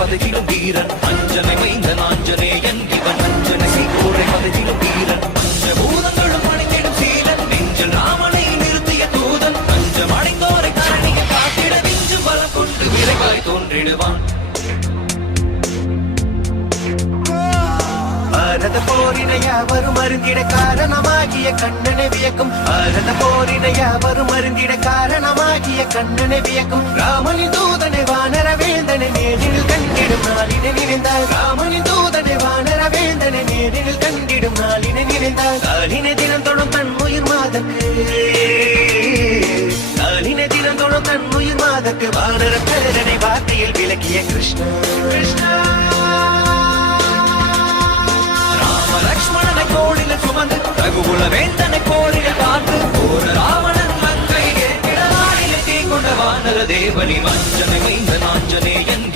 பதகிலும் வீரன் அஞ்சனை மைந்தன் ஆஞ்சநேயன் இவன் அஞ்சனை சீகோரை பதகிலும் வீரன் பஞ்சபூதங்களும் அணிந்திடும் சீலன் நெஞ்சில் ராமனை நிறுத்திய தூதன் பஞ்சம் அடைந்தோரை கரணியை காத்திட நெஞ்சும் பலம் கொண்டு விரைவாய் தோன்றிடுவான் பாரத போரினை யாவரும் அருந்திட காரணமாகிய கண்ணனை வியக்கும் பாரத போரினை யாவரும் அருந்திட காரணமாகிய கண்ணனை வியக்கும் ராமனின் தூதனை வானர வேந்தனை நேரில் கண்டிடும் நாளினை நினைந்தால் ராமனின் தூதனை வானர வேந்தனை நேரில் கண்டிடும் நாளினை நினைந்தால் காலினை தினம் தொடும் தன் உயிர் மாதக்கு காலினை தினம் தொடும் தன் உயிர் மாதக்கு வானர பேரனை வார்த்தையில் விளக்கிய கிருஷ்ணா கிருஷ்ணா லக்ஷ்மணனை கோடில சுமந்து ரகுகுல வேந்தனை கோடில பார்த்து போர ராவணன் மங்கை ஏற்கிட நாளில் தீ கொண்ட வானர தேவனி மஞ்சனை மைந்த நாஞ்சனேயன்